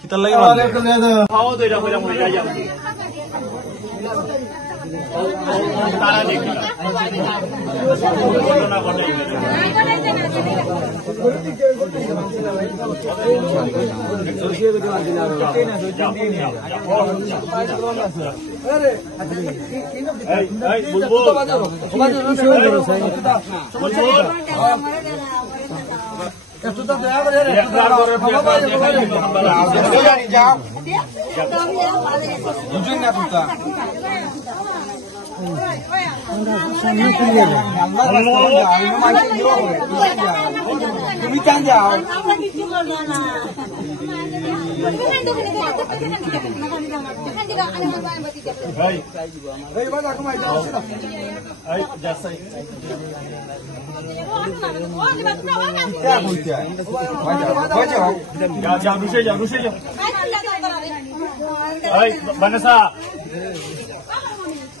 কিতার লাগি খাওয়া তো এটা কইরা মরে যাই আমি তারা দেখি ঘটনা ঘটে তুমি চান যাও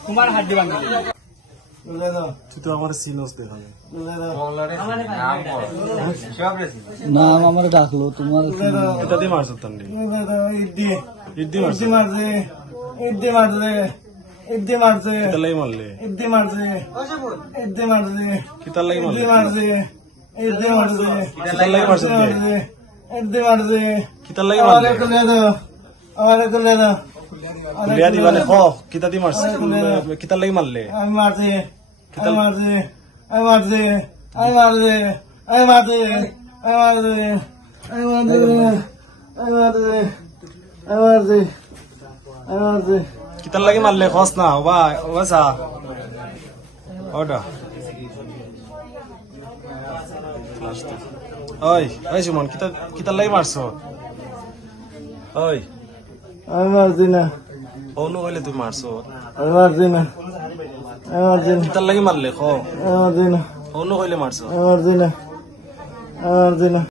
তোমার হাত দিবান তুই তো আমার সিনোস দেখাবে নাম আমার ডাকলো তোমার এটা দিয়ে মারছ তান্ডি ইদ্দি মারছে কিতার লাগি মারলে কিতার লাগি মারলে কিতার লাগি মারছ কিতার লাগি মারলে লিয়া দিবালে হ কিতা দি মারছে কিতার লাগি মারলে কিতার লাগি মারলে খস না ওবা ওবাসা ওটা ওই ওই সুমন কিতার লাগি মারছ ওই আমি মারছি না অনু হইলে তুই মারছ আমি মারছি না কিতার লাগি মারলে খ আমি মারছি না অনু হইলে মারছ আমি মারছি না